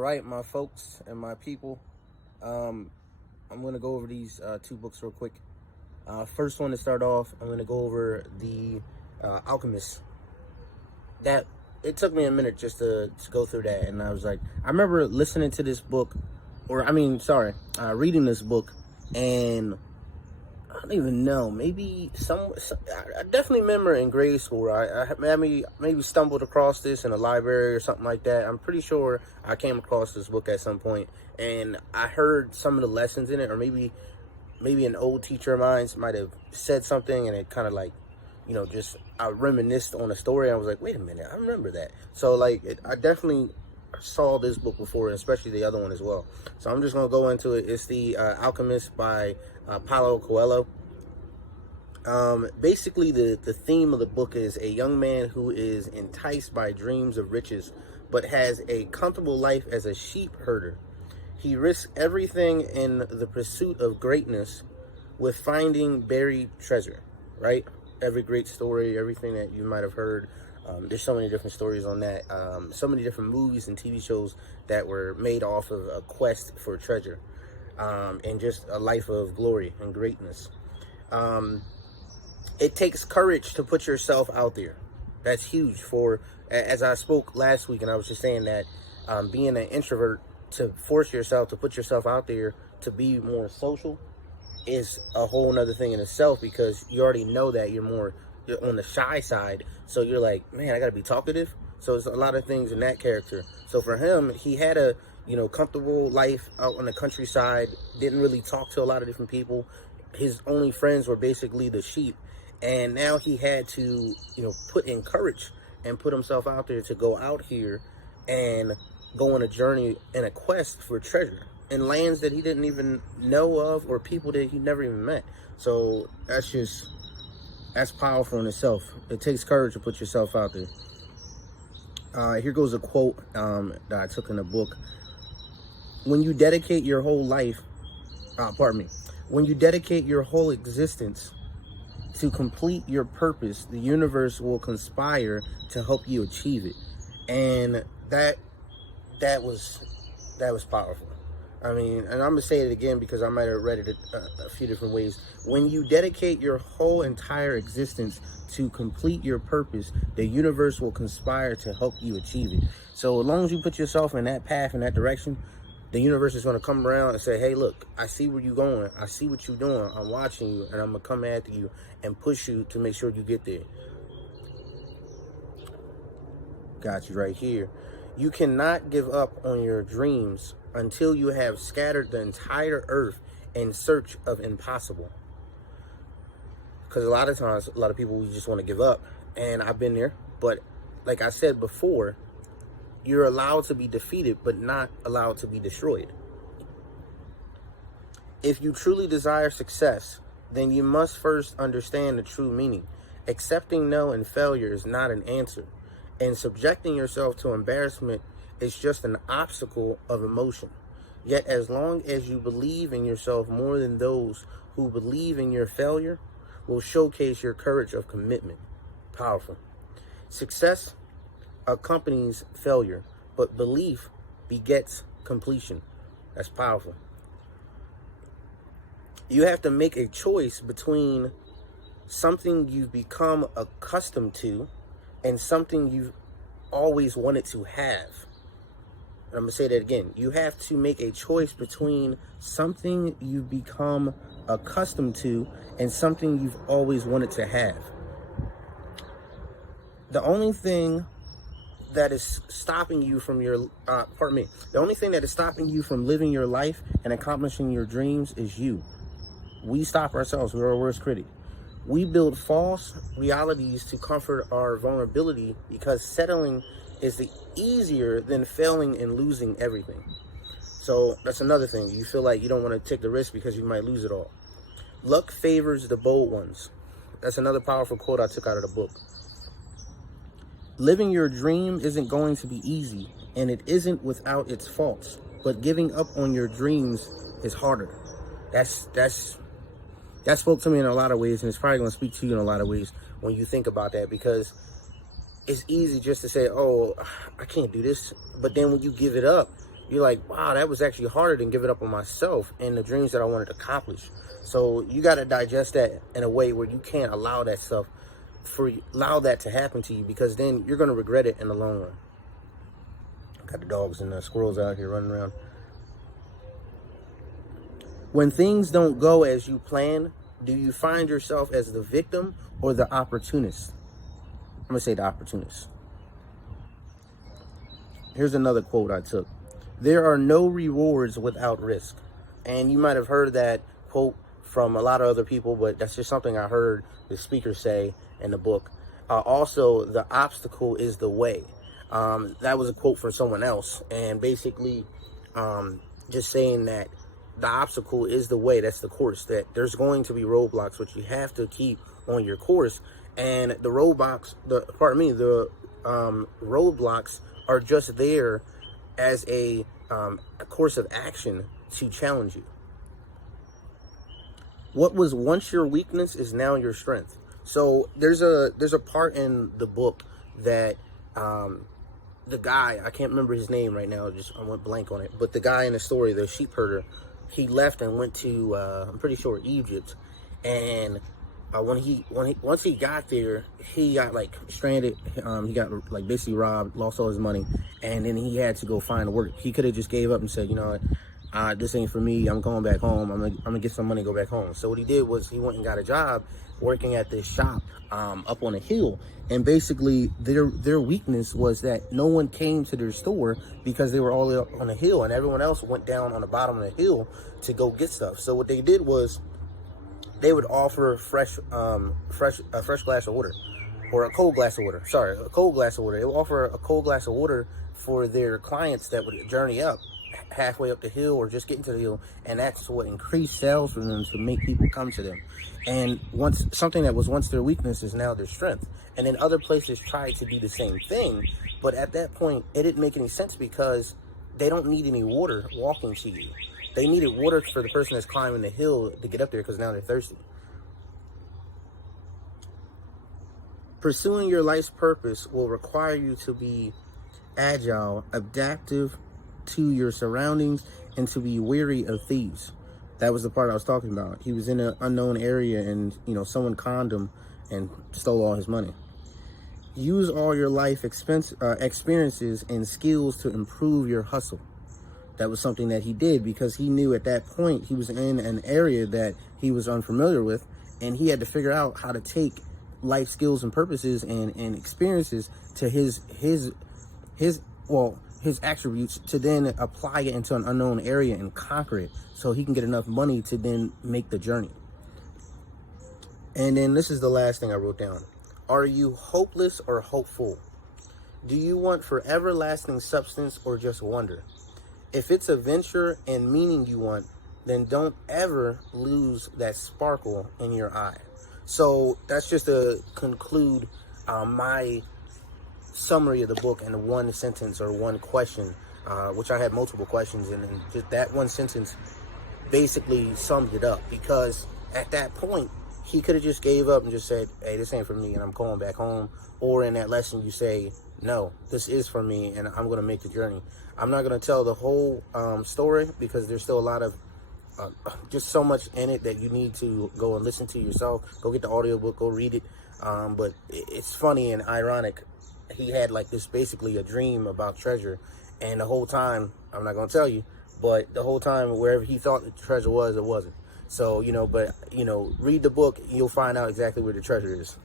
right, my folks and my people. I'm going to go over these two books real quick. First one to start off, I'm going to go over the Alchemist. That it took me a minute just to go through that, and I was like, I remember listening to this book, reading this book, and I don't even know. Maybe I definitely remember in grade school. I maybe stumbled across this in a library or something like that. I'm pretty sure I came across this book at some point, and I heard some of the lessons in it, or maybe an old teacher of mine might have said something, and it kind of like, I reminisced on a story. I was like, wait a minute, I remember that. So I definitely saw this book before, especially the other one as well. So I'm just gonna go into it. It's the Alchemist by Paulo Coelho. Basically the theme of the book is a young man who is enticed by dreams of riches, but has a comfortable life as a sheepherder. He risks everything in the pursuit of greatness with finding buried treasure, right? Every great story, everything that you might have heard. There's so many different stories on that. So many different movies and TV shows that were made off of a quest for treasure, and just a life of glory and greatness. It takes courage to put yourself out there. That's huge. As I spoke last week, and I was just saying that being an introvert, to force yourself to put yourself out there to be more social is a whole nother thing in itself, because you already know that you're on the shy side. So you're like, man, I gotta be talkative. So it's a lot of things in that character. So for him, he had a comfortable life out on the countryside, didn't really talk to a lot of different people. His only friends were basically the sheep. And now he had to, put in courage and put himself out there to go out here and go on a journey and a quest for treasure in lands that he didn't even know of, or people that he never even met. So that's powerful in itself. It takes courage to put yourself out there. Here goes a quote that I took in a book. When you dedicate your whole when you dedicate your whole existence to complete your purpose, the universe will conspire to help you achieve it. And that was powerful. I mean, and I'm gonna say it again because I might have read it a few different ways. When you dedicate your whole entire existence to complete your purpose, the universe will conspire to help you achieve it. So as long as you put yourself in that path, in that direction, the universe is going to come around and say, hey, look, I see where you're going. I see what you're doing. I'm watching you, and I'm going to come after you and push you to make sure you get there. Got you right here. You cannot give up on your dreams until you have scattered the entire earth in search of impossible. Because a lot of times, a lot of people just want to give up. And I've been there. But like I said before, you're allowed to be defeated, but not allowed to be destroyed. If you truly desire success, then you must first understand the true meaning. Accepting no and failure is not an answer, and subjecting yourself to embarrassment is just an obstacle of emotion. Yet as long as you believe in yourself more than those who believe in your failure, will showcase your courage of commitment. Powerful. Success accompanies failure, but belief begets completion. That's powerful. You have to make a choice between something you've become accustomed to and something you've always wanted to have. And I'm going to say that again. You have to make a choice between something you've become accustomed to and something you've always wanted to have. The only thing that is stopping you from the only thing that is stopping you from living your life and accomplishing your dreams is you. We stop ourselves. We're our worst critic. We build false realities to comfort our vulnerability because settling is easier than failing and losing everything. So that's another thing. You feel like you don't want to take the risk because you might lose it all. Luck favors the bold ones. That's another powerful quote I took out of the book. Living your dream isn't going to be easy, and it isn't without its faults, but giving up on your dreams is harder. That spoke to me in a lot of ways, and it's probably going to speak to you in a lot of ways when you think about that, because it's easy just to say, oh, I can't do this. But then when you give it up, you're like, wow, that was actually harder than giving up on myself and the dreams that I wanted to accomplish. So you got to digest that in a way where you can't allow that stuff, allow that to happen to you, because then you're going to regret it in the long run. Got the dogs and the squirrels out here running around. When things don't go as you plan, do you find yourself as the victim or the opportunist? I'm going to say the opportunist. Here's another quote I took. There are no rewards without risk. And you might have heard that quote from a lot of other people, but that's just something I heard the speaker say in the book. Also, the obstacle is the way. That was a quote from someone else. And basically, just saying that the obstacle is the way. That's the course. That there's going to be roadblocks, which you have to keep on your course. And the roadblocks, the roadblocks are just there as a course of action to challenge you. What was once your weakness is now your strength. So there's a part in the book that the guy, I can't remember his name right now, I went blank on it, but the guy in the story, the sheepherder, he left and went to I'm pretty sure Egypt, and once he got there, he got like stranded. He got like basically robbed, lost all his money, and then he had to go find work. He could have just gave up and said, you know what, this ain't for me. I'm going back home. I'm gonna get some money, go back home. So what he did was he went and got a job working at this shop up on a hill. And basically their weakness was that no one came to their store because they were all up on a hill, and everyone else went down on the bottom of the hill to go get stuff. So what they did was they would offer a fresh glass of water, or a cold glass of water. Sorry, a cold glass of water. They would offer a cold glass of water for their clients that would journey up halfway up the hill or just getting to the hill, and that's what increased sales for them to make people come to them. And once something that was once their weakness is now their strength. And then other places tried to do the same thing, but at that point it didn't make any sense because they don't need any water walking to you. They needed water for the person that's climbing the hill to get up there because now they're thirsty. Pursuing your life's purpose will require you to be agile, adaptive to your surroundings, and to be wary of thieves. That was the part I was talking about. He was in an unknown area and, someone conned him and stole all his money. Use all your life experiences and skills to improve your hustle. That was something that he did because he knew at that point he was in an area that he was unfamiliar with, and he had to figure out how to take life skills and purposes and experiences to his attributes to then apply it into an unknown area and conquer it so he can get enough money to then make the journey. And then this is the last thing I wrote down. Are you hopeless or hopeful? Do you want for everlasting substance or just wonder? If it's a venture and meaning you want, then don't ever lose that sparkle in your eye. So that's just to conclude my summary of the book in one sentence or one question, which I had multiple questions, and just that one sentence basically summed it up, because at that point he could have just gave up and just said, hey, this ain't for me and I'm going back home. Or in that lesson you say, no, this is for me and I'm going to make the journey. I'm not going to tell the whole story because there's still a lot of just so much in it that you need to go and listen to yourself. Go get the audiobook, go read it. But it's funny and ironic. He had like this, basically a dream about treasure, and the whole time, I'm not going to tell you, but the whole time wherever he thought the treasure was, it wasn't. So, but read the book, you'll find out exactly where the treasure is.